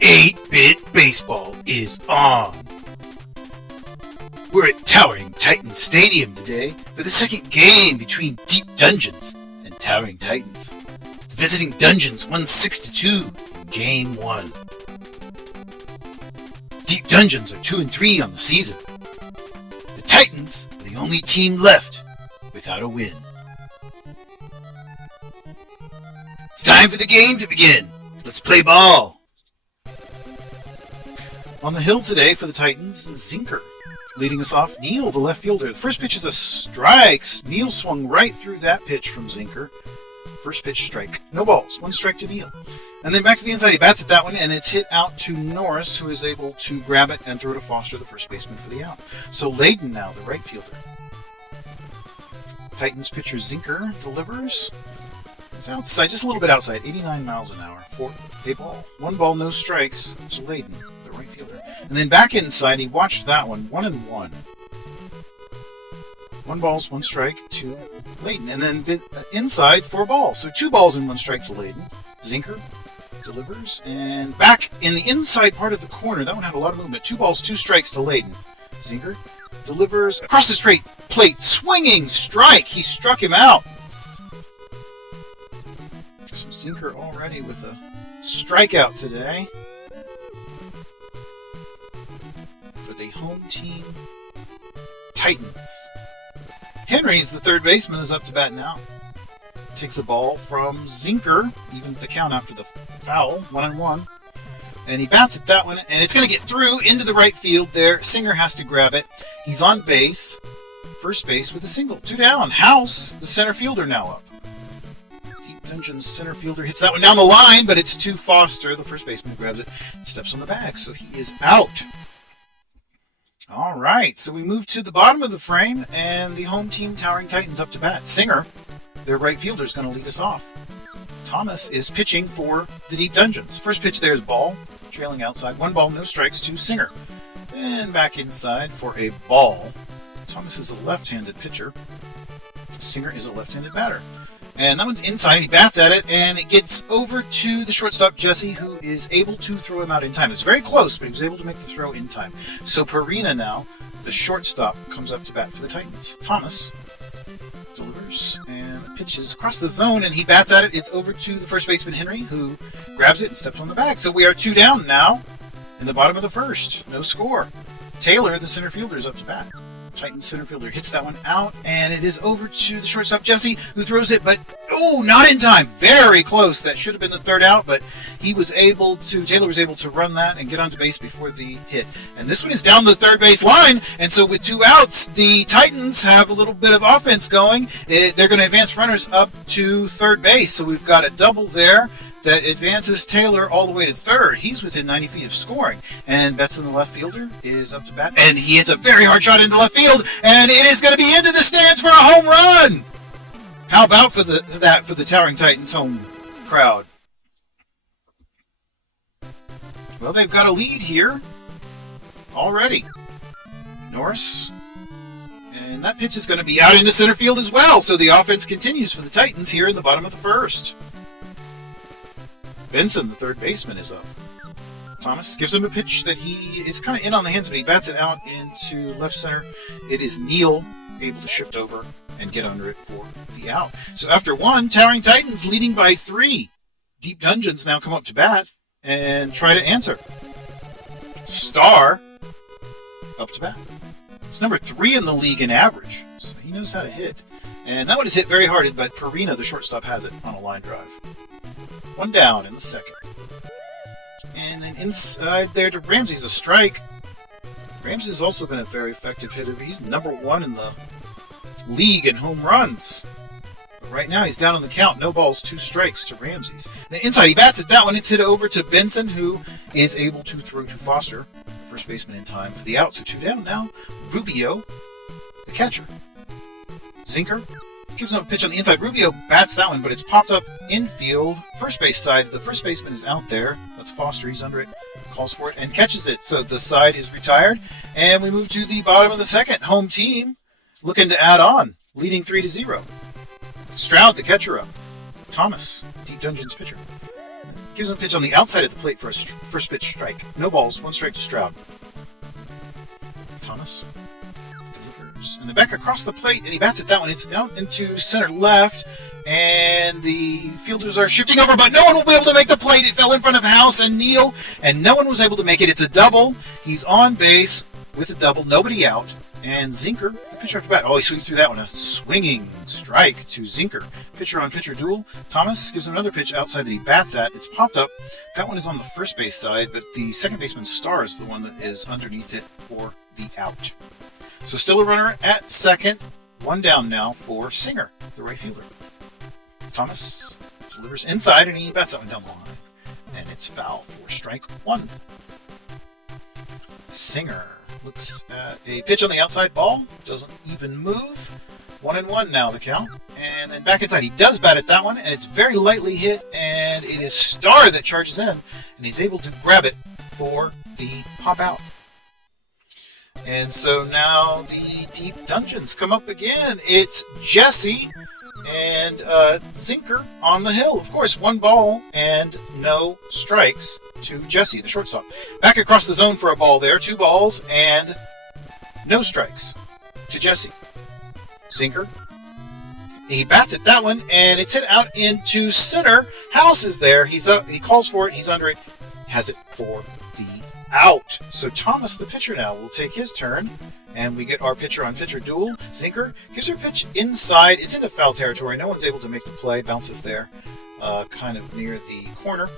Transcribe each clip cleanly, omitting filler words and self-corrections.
Eight-Bit Baseball is on. We're at Towering Titans Stadium today for the second game between Deep Dungeons and Towering Titans. The visiting Dungeons won 6-2 in Game 1. Deep Dungeons are 2-3 on the season. The Titans are the only team left without a win. It's time for the game to begin. Let's play ball. On the hill today for the Titans, Zinker. Leading us off, Neal, the left fielder. The first pitch is a strike. Neal swung right through that pitch from Zinker. First pitch strike. No balls. One strike to Neal. And then back to the inside. He bats at that one, and it's hit out to Norris, who is able to grab it and throw to Foster, the first baseman, for the out. So Layden now, the right fielder. Titans pitcher Zinker delivers. It's outside, just a little bit outside, 89 miles an hour for a ball. One ball, no strikes to Layden, the right fielder. And then back inside, he watched that one, 1-1. 1 ball, 1 strike to Layden. And then inside, 4 balls. So 2 balls and 1 strike to Layden. Zinker delivers. And back in the inside part of the corner, that one had a lot of movement. 2 balls, 2 strikes to Layden. Zinker delivers across the straight plate. Swinging strike. He struck him out. So Zinker already with a strikeout today for the home team Titans. Henry's the third baseman, is up to bat now. Takes a ball from Zinker, evens the count after the foul, 1-1. And he bats at that one, and it's going to get through into the right field there. Singer has to grab it. He's on base, first base with a single. 2 down. House, the center fielder, now up. Dungeon's center fielder hits that one down the line, but it's to Foster, the first baseman, who grabs it, steps on the bag, so he is out. All right, so we move to the bottom of the frame, and the home team Towering Titans up to bat. Singer, their right fielder, is going to lead us off. Thomas is pitching for the Deep Dungeons. First pitch there is ball, trailing outside. 1 ball, no strikes to Singer. And back inside for a ball. Thomas is a left-handed pitcher. Singer is a left-handed batter. And that one's inside. He bats at it, and it gets over to the shortstop, Jesse, who is able to throw him out in time. It was very close, but he was able to make the throw in time. So Perina now, the shortstop, comes up to bat for the Titans. Thomas delivers and pitches across the zone, and he bats at it. It's over to the first baseman, Henry, who grabs it and steps on the bag. So we are 2 down now in the bottom of the first. No score. Taylor, the center fielder, is up to bat. Titans center fielder hits that one out, and it is over to the shortstop, Jesse, who throws it, but not in time. Very close. That should have been the third out, but Taylor was able to run that and get onto base before the hit. And this one is down the third base line, and so with 2 outs, the Titans have a little bit of offense going. They're going to advance runners up to third base, so we've got a double there that advances Taylor all the way to third. He's within 90 feet of scoring. And Betson, the left fielder, is up to bat. And he hits a very hard shot into left field. And it is going to be into the stands for a home run. How about for the Towering Titans home crowd? Well, they've got a lead here already. Norris. And that pitch is going to be out into center field as well. So the offense continues for the Titans here in the bottom of the first. Benson, the third baseman, is up. Thomas gives him a pitch that he is kind of in on the hands, but he bats it out into left center. It is Neal able to shift over and get under it for the out. So after 1, Towering Titans leading by 3. Deep Dungeons now come up to bat and try to answer. Star up to bat. It's number 3 in the league in average, so he knows how to hit. And that one is hit very hard, but Perina, the shortstop, has it on a line drive. 1 down in the second. And then inside there to Ramsey's a strike. Ramsey's also been a very effective hitter. He's number 1 in the league in home runs. But right now he's down on the count. No balls, 2 strikes to Ramsey's. Then inside he bats at that one. It's hit over to Benson, who is able to throw to Foster, first baseman, in time for the out. So 2 down now. Rubio, the catcher. Zinker gives him a pitch on the inside. Rubio bats that one, but it's popped up infield. First base side. The first baseman is out there. That's Foster. He's under it. Calls for it and catches it. So the side is retired. And we move to the bottom of the second. Home team looking to add on, leading 3-0. Stroud, the catcher, up. Thomas, Deep Dungeons pitcher. Gives him a pitch on the outside of the plate for a first pitch strike. No balls, 1 strike to Stroud. Thomas delivers. And then back across the plate, and he bats at that one. It's out into center left, and the fielders are shifting over, but no one will be able to make the plate. It fell in front of House and Neal, and no one was able to make it. It's a double. He's on base with a double, nobody out. And Zinker, the pitcher after bat. Oh, he swings through that one. A swinging strike to Zinker. Pitcher-on-pitcher duel. Thomas gives him another pitch outside that he bats at. It's popped up. That one is on the first base side, but the second baseman Starr is the one that is underneath it for the out. So still a runner at second. 1 down now for Singer, the right fielder. Thomas delivers inside, and he bats that one down the line. And it's foul for strike 1. Singer looks at a pitch on the outside ball. Doesn't even move. 1-1 now the count. And then back inside. He does bat at that one, and it's very lightly hit, and it is Starr that charges in, and he's able to grab it for the pop out. And so now the Deep Dungeons come up again. It's Jesse and Zinker on the hill. Of course, 1 ball and no strikes to Jesse, the shortstop. Back across the zone for a ball there. 2 balls and no strikes to Jesse. Zinker. He bats at that one, and it's hit out into center. House is there. He's up. He calls for it. He's under it. Has it for the out. So Thomas, the pitcher, now will take his turn. And we get our pitcher-on-pitcher duel. Zinker gives her a pitch inside. It's into foul territory. No one's able to make the play. Bounces there, kind of near the corner.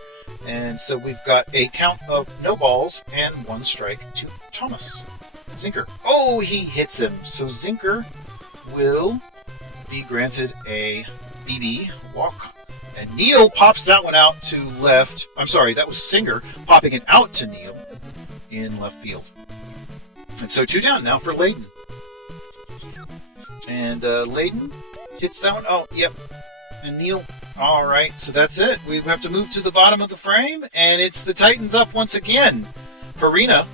And so we've got a count of no balls and 1 strike to Thomas. Zinker. Oh, he hits him. So Zinker will be granted a BB walk. And Neal pops that one out to left. I'm sorry, that was Singer popping it out to Neal in left field. And so 2 down now for Layden. And Layden hits that one. Oh, yep. And Neal. All right, so that's it. We have to move to the bottom of the frame, and it's the Titans up once again. Farina.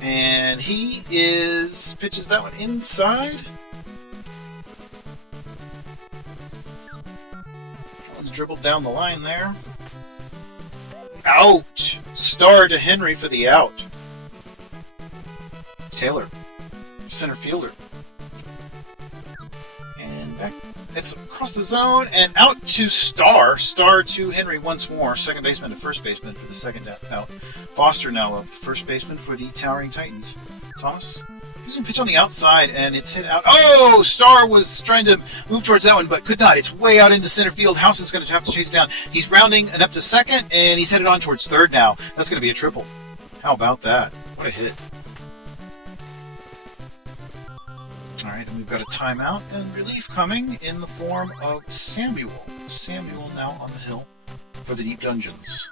And he pitches that one inside. That one's dribbled down the line there. Out. Starr to Henry for the out. Taylor, center fielder. And back. It's across the zone and out to Starr. Starr to Henry once more. Second baseman to first baseman for the second out. Foster now up, first baseman for the Towering Titans. Thomas gives him a pitch on the outside, and it's hit out. Oh! Starr was trying to move towards that one, but could not. It's way out into center field. House is going to have to chase it down. He's rounding and up to second, and he's headed on towards third now. That's going to be a triple. How about that? What a hit. All right, and we've got a timeout and relief coming in the form of Samuel. Samuel now on the hill for the Deep Dungeons.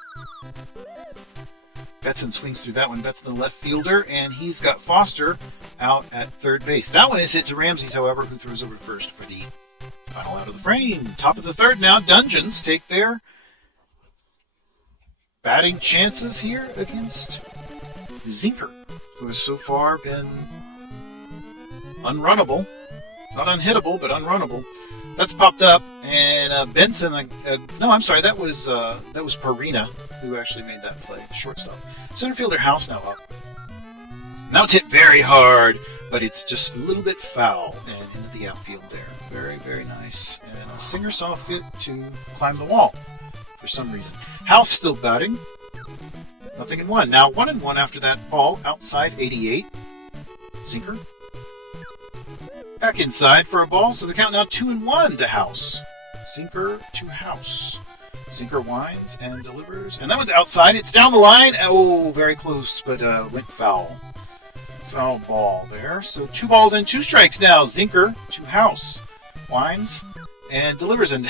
Betson swings through that one. Betson the left fielder, and he's got Foster out at third base. That one is hit to Ramses, however, who throws over to first for the final out of the frame. Top of the third now. Dungeons take their batting chances here against Zinker, who has so far been unrunnable. Not unhittable, but unrunnable. That's popped up, and Benson. No, I'm sorry. That was Farina who actually made that play. The shortstop. Center fielder House now up. Now it's hit very hard, but it's just a little bit foul and into the outfield there. Very, very nice. And Singer saw fit to climb the wall for some reason. House still batting. Nothing in 1. Now 1-1 after that ball outside 88. Zinker. Back inside for a ball, so the count now 2-1 to House. Zinker to House. Zinker winds and delivers. And that one's outside. It's down the line. Oh, very close, but went foul. Foul ball there. So 2 balls and 2 strikes now. Zinker to House. Winds and delivers. And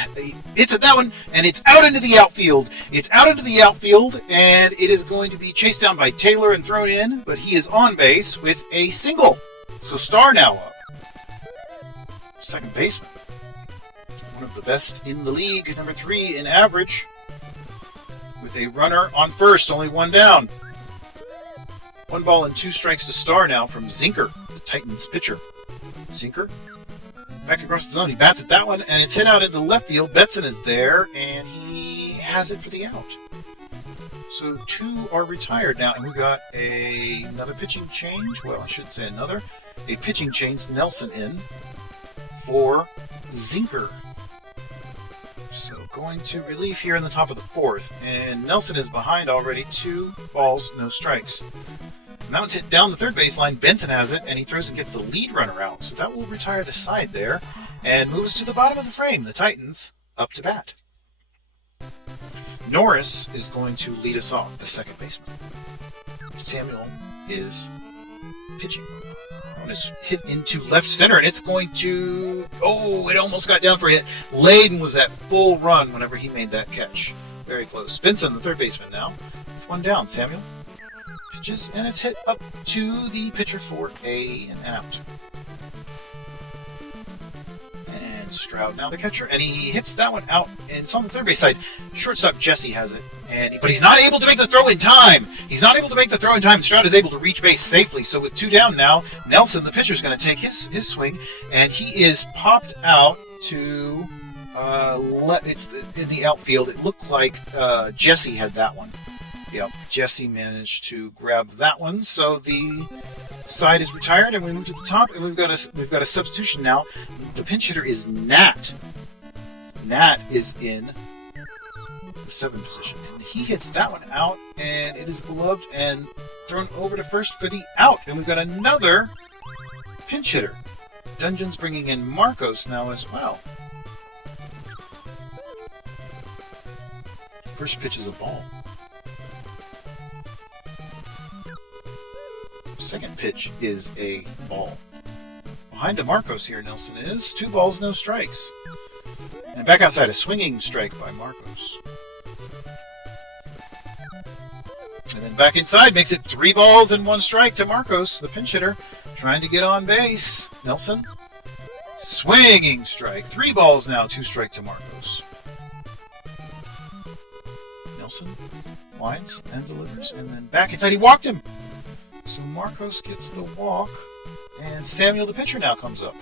it's at that one, and it's out into the outfield. It's out into the outfield, and it is going to be chased down by Taylor and thrown in, but he is on base with a single. So Starr now up. Second baseman. One of the best in the league, number 3 in average, with a runner on first, only 1 down. 1 ball and 2 strikes to Starr now from Zinker, the Titans pitcher. Zinker Back across the zone, he bats at that one, and it's hit out into left field. Betson is there, and he has it for the out. So 2 are retired now, and we've got another pitching change. Well, I shouldn't say another. A pitching change, Nelson in for Zinker. So going to relief here in the top of the 4th, and Nelson is behind already. 2 balls, no strikes. And that one's hit down the third baseline. Benson has it, and he throws and gets the lead runner out. So that will retire the side there and moves to the bottom of the frame. The Titans up to bat. Norris is going to lead us off, the second baseman. Samuel is pitching. One is hit into left center, and it's going to... Oh, it almost got down for a hit. Layden was at full run whenever he made that catch. Very close. Benson, the third baseman now, with one down. Samuel pitches, and it's hit up to the pitcher for an out. And Stroud now the catcher, and he hits that one out, and it's on the third base side. Shortstop Jesse has it, but he's not able to make the throw in time. Stroud is able to reach base safely. So with 2 down now, Nelson, the pitcher, is going to take his swing, and he is popped out to it's in the outfield. It looked like Jesse had that one. Yep, Jesse managed to grab that one. So the side is retired, and we move to the top, and we've got a substitution now. The pinch hitter is Nat. Nat is in the 7 position, and he hits that one out, and it is gloved and thrown over to first for the out. And we've got another pinch hitter. Dungeons bringing in Marcos now as well. First pitch is a ball. Second pitch is a ball. Behind DeMarcos here, Nelson is. 2 balls, no strikes. And back outside, a swinging strike by Marcos. And then back inside, makes it 3 balls and 1 strike to Marcos, the pinch hitter, trying to get on base. Nelson, swinging strike. 3 balls now, 2 strike to Marcos. Nelson lines and delivers, and then back inside, he walked him. So Marcos gets the walk, and Samuel, the pitcher, now comes up.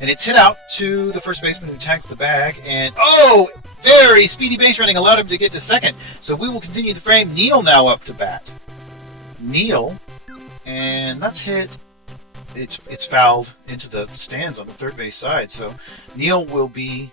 And it's hit out to the first baseman who tags the bag, and very speedy base running allowed him to get to second. So we will continue the frame. Neal now up to bat. Neal, and that's hit. It's fouled into the stands on the third base side. So Neal will be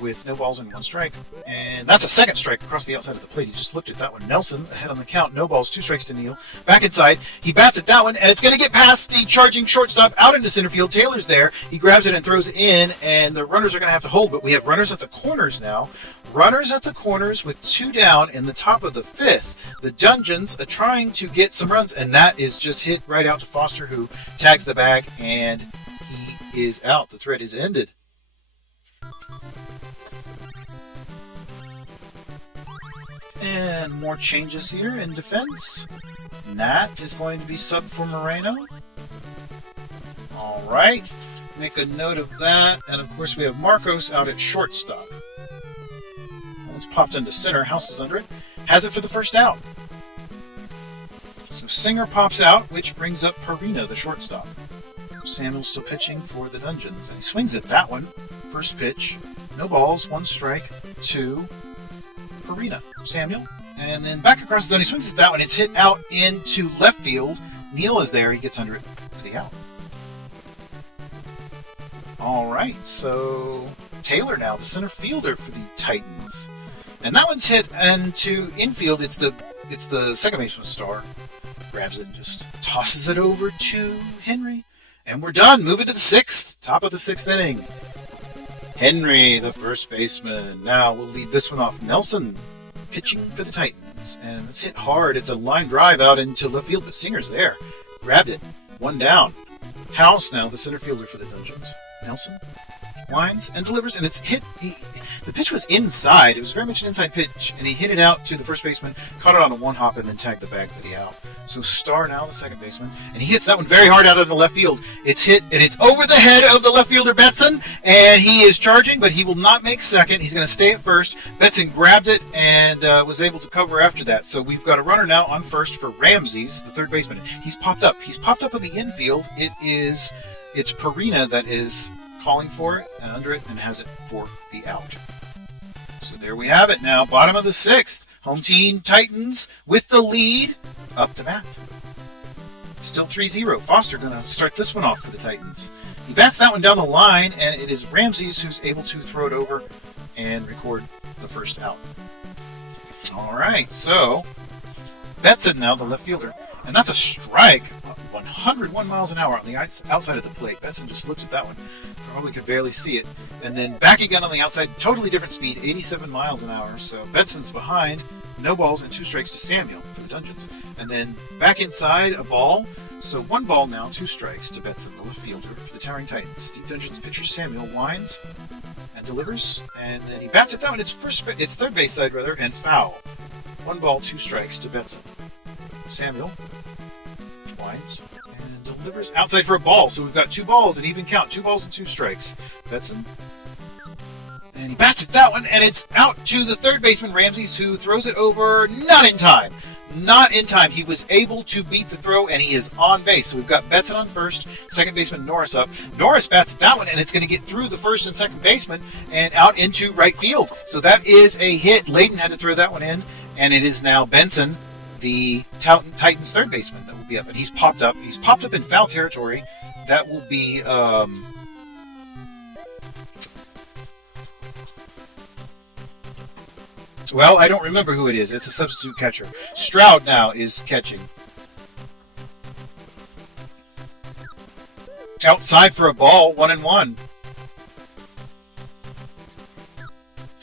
with no balls and 1 strike. And that's a second strike across the outside of the plate. He just looked at that one. Nelson ahead on the count. No balls, 2 strikes to Neal. Back inside. He bats at that one, and it's going to get past the charging shortstop out into center field. Taylor's there. He grabs it and throws it in, and the runners are going to have to hold. But we have runners at the corners now. Runners at the corners with 2 down in the top of the 5th. The Dungeons are trying to get some runs, and that is just hit right out to Foster, who tags the bag, and he is out. The threat is ended. And more changes here in defense. Nat is going to be subbed for Moreno. Alright, make a note of that. And of course we have Marcos out at shortstop. Well, it's popped into center, House is under it. Has it for the first out. So Singer pops out, which brings up Perina, the shortstop. Samuel's still pitching for the Dungeons, and he swings at that one. First pitch, no balls, 1 strike to Perina. Samuel, and then back across the zone. He swings at that one. It's hit out into left field. Neal is there. He gets under it for the out. All right, so Taylor now, the center fielder for the Titans, and that one's hit into infield. It's the second baseman, Star. Grabs it and just tosses it over to Henry, and we're done. Moving to the 6th, top of the 6th inning. Henry, the first baseman. Now we'll lead this one off. Nelson pitching for the Titans, and it's hit hard. It's a line drive out into left field, but Singer's there. Grabbed it. 1 down. House now, the center fielder for the Dungeons. Nelson lines and delivers, and it's hit. The pitch was inside. It was very much an inside pitch, and he hit it out to the first baseman, caught it on a 1-hop, and then tagged the bag for the out. So Star now, the second baseman, and he hits that one very hard out of the left field. It's hit, and it's over the head of the left fielder, Betson, and he is charging, but he will not make second. He's going to stay at first. Betson grabbed it and was able to cover after that. So we've got a runner now on first for Ramses, the third baseman. He's popped up. He's popped up in the infield. It is it's Purina that is calling for it and under it and has it for the out. So there we have it now. Bottom of the 6th. Home team Titans with the lead up to bat. Still 3-0. Foster going to start this one off for the Titans. He bats that one down the line, and it is Ramses who's able to throw it over and record the first out. All right, so Betson now, the left fielder. And that's a strike, 101 miles an hour on the outside of the plate. Betson just looked at that one. Probably could barely see it. And then back again on the outside, totally different speed, 87 miles an hour. So Betson's behind, no balls and 2 strikes to Samuel for the Dungeons. And then back inside, a ball. So 1 ball now, 2 strikes to Betson, the left fielder for the Towering Titans. Steve Dungeons pitcher Samuel winds and delivers. And then he bats at that one. It's third base side, rather, and foul. 1 ball, 2 strikes to Betson. Samuel winds and delivers outside for a ball. So we've got 2 balls, an even count, 2 balls and 2 strikes. Betson. And he bats at that one, and it's out to the third baseman, Ramses, who throws it over, not in time. Not in time. He was able to beat the throw, and he is on base. So we've got Betson on first, second baseman Norris up. Norris bats at that one, and it's going to get through the first and second baseman and out into right field. So that is a hit. Layden had to throw that one in, and it is now Benson, the Titans third baseman, that will be up. And he's popped up. He's popped up in foul territory. That will be... Well, I don't remember who it is. It's a substitute catcher. Stroud now is catching. Outside for a ball, 1-1.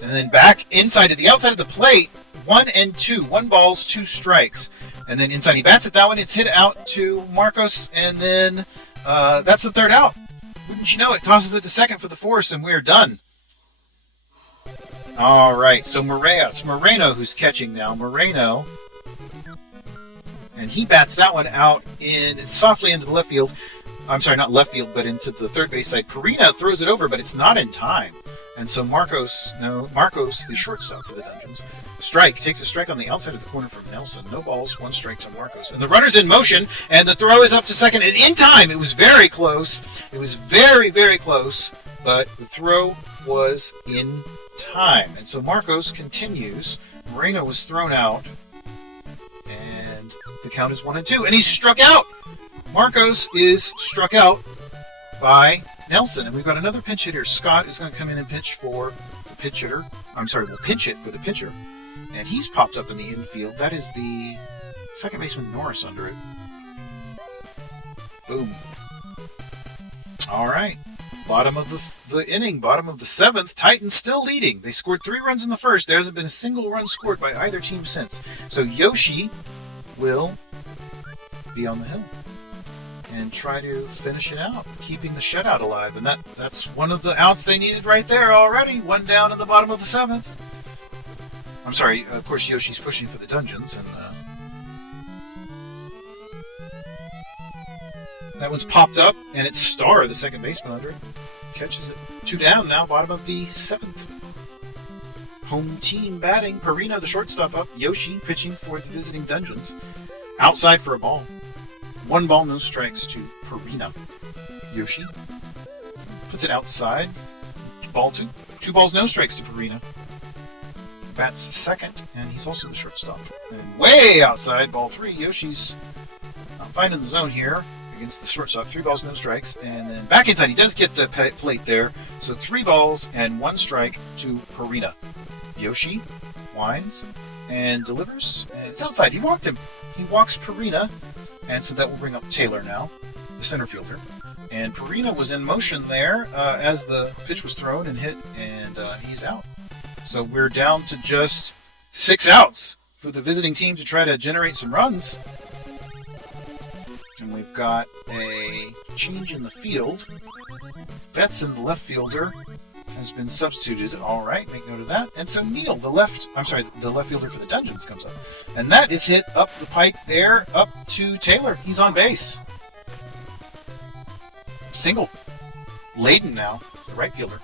And then back inside to the outside of the plate, 1-2. 1 balls, 2 strikes. And then inside he bats at that one. It's hit out to Marcos, and then that's the third out. Wouldn't you know it? Tosses it to second for the force, and we're done. All right, so it's Moreno who's catching now. Moreno, and he bats that one out softly into the left field. I'm sorry, not left field, but into the third base side. Purina throws it over, but it's not in time. And so Marcos, the shortstop for the Dungeons, takes a strike on the outside of the corner from Nelson. No balls, 1 strike to Marcos. And the runner's in motion, and the throw is up to second, and in time. It was very close. It was very, very close, but the throw was in time. And so Marcos continues. Moreno was thrown out, and the count is 1-2, and he's struck out. Marcos is struck out by Nelson, and we've got another pinch hitter. Scott is going to come in and pitch for the pinch hitter. We'll pinch it for the pitcher, and he's popped up in the infield. That is the second baseman Norris under it. Boom. All right. Bottom of the inning, bottom of the 7th, Titans still leading. They scored 3 runs in the first. There hasn't been a single run scored by either team since. So Yoshi will be on the hill and try to finish it out, keeping the shutout alive. And that's one of the outs they needed right there already. 1 down in the bottom of the 7th. I'm sorry, of course Yoshi's pushing for the Dungeons, and that one's popped up, and it's Starr, the second baseman, under it. Catches it. 2 down now, bottom of the 7th. Home team batting. Purina, the shortstop, up. Yoshi pitching for the visiting Dungeons. Outside for a ball. 1 ball, no strikes to Purina. Yoshi puts it outside. Ball 2. 2 balls, no strikes to Purina. Bats second, and he's also the shortstop. And way outside, ball 3. Yoshi's not finding the zone here against the shortstop. 3 balls, no strikes. And then back inside. He does get the plate there. So 3 balls and 1 strike to Purina. Yoshi winds and delivers. And it's outside. He walked him. He walks Purina. And so that will bring up Taylor now, the center fielder. And Purina was in motion there as the pitch was thrown and hit. And he's out. So we're down to just 6 outs for the visiting team to try to generate some runs. And we've got a change in the field. Betson, the left fielder, has been substituted. All right, make note of that. And so Neal, the left fielder for the Dungeons, comes up. And that is hit up the pike there, up to Taylor. He's on base. Single. Layden now, the right fielder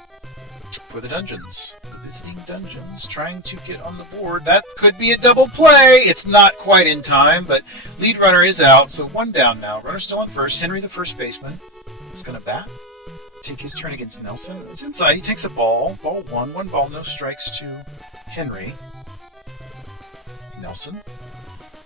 for the Dungeons. The visiting Dungeons trying to get on the board. That could be a double play. It's not quite in time, but lead runner is out, so 1 down now. Runner still on first. Henry, the first baseman. He's going to bat. Take his turn against Nelson. It's inside. He takes a ball. Ball 1. 1 ball, no strikes to Henry. Nelson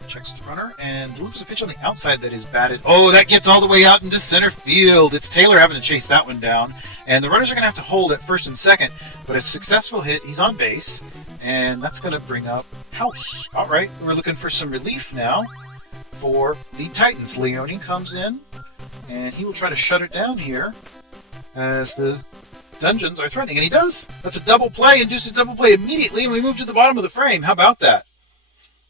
checks the runner and delivers a pitch on the outside that is batted. Oh, that gets all the way out into center field. It's Taylor having to chase that one down. And the runners are going to have to hold at first and second. But a successful hit. He's on base. And that's going to bring up House. All right, we're looking for some relief now for the Titans. Leone comes in, and he will try to shut it down here as the Dungeons are threatening. And he does. That's a double play. Induces double play immediately, and we move to the bottom of the frame. How about that?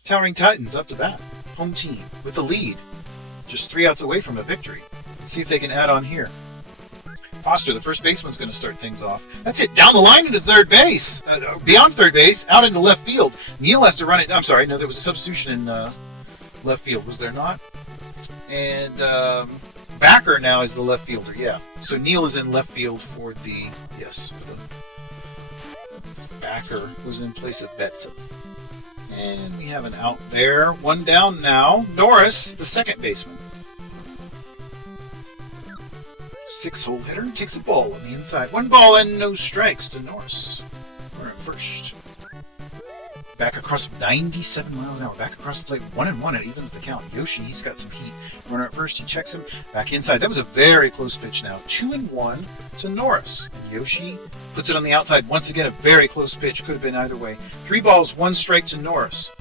Towering Titans up to bat. Home team with the lead. Just 3 outs away from a victory. Let's see if they can add on here. Foster, the first baseman's going to start things off. That's it. Down the line into third base. Beyond third base, out into left field. Neal has to run it. I'm sorry, no, there was a substitution in left field, was there not? And Backer now is the left fielder, yeah. So Neal is in left field for the, yes, for the Backer was in place of Betson. And we have an out there. 1 down now. Norris, the second baseman. 6-hole hitter. Kicks a ball on the inside. 1 ball and no strikes to Norris. We're at first. Back across 97 miles an hour. Back across the plate. 1-1. It evens the count. Yoshi, he's got some heat. Runner at first. He checks him. Back inside. That was a very close pitch now. 2-1 to Norris. And Yoshi puts it on the outside. Once again, a very close pitch. Could have been either way. 3 balls, 1 strike to Norris.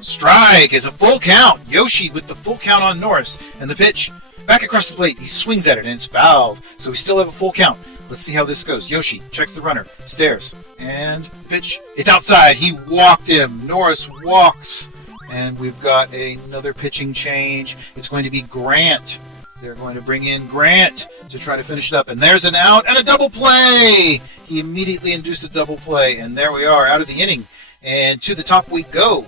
Strike is a full count. Yoshi with the full count on Norris. And the pitch back across the plate. He swings at it and it's fouled. So we still have a full count. Let's see how this goes. Yoshi checks the runner. Stares. And the pitch. It's outside. He walked him. Norris walks. And we've got another pitching change. It's going to be Grant. They're going to bring in Grant to try to finish it up. And there's an out and a double play. He immediately induced a double play. And there we are, out of the inning. And to the top we go.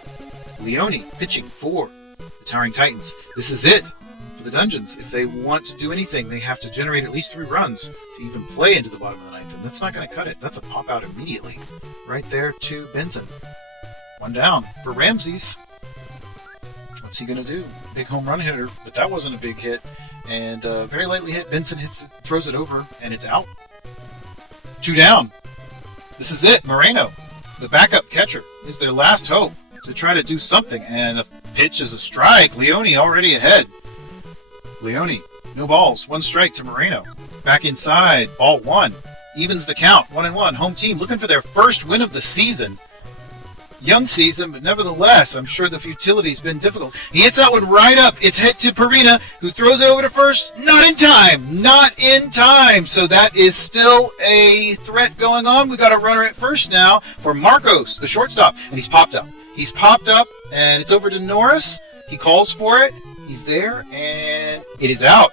Leone pitching for the Towering Titans. This is it for the Dungeons. If they want to do anything, they have to generate at least 3 runs to even play into the bottom of the ninth. And that's not going to cut it. That's a pop out immediately. Right there to Benson. 1 down for Ramses. What's he going to do? Big home run hitter, but that wasn't a big hit. And very lightly hit. Benson hits it, throws it over, and it's out. 2 down. This is it. Moreno, the backup catcher, is their last hope to try to do something. And a pitch is a strike. Leone already ahead. Leone, no balls. 1 strike to Moreno. Back inside. Ball 1. Evens the count. 1-1. Home team looking for their first win of the season. Young season, but nevertheless, I'm sure the futility's been difficult. He hits that one right up. It's hit to Perina, who throws it over to first. Not in time. Not in time. So that is still a threat going on. We got a runner at first now for Marcos, the shortstop, and he's popped up. He's popped up, and it's over to Norris. He calls for it. He's there, and it is out.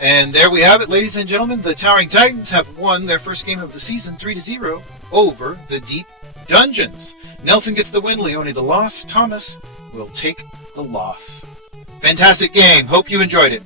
And there we have it, ladies and gentlemen. The Towering Titans have won their first game of the season 3-0 over the Deep Dungeons. Nelson gets the win, Leone the loss. Thomas will take the loss. Fantastic game. Hope you enjoyed it.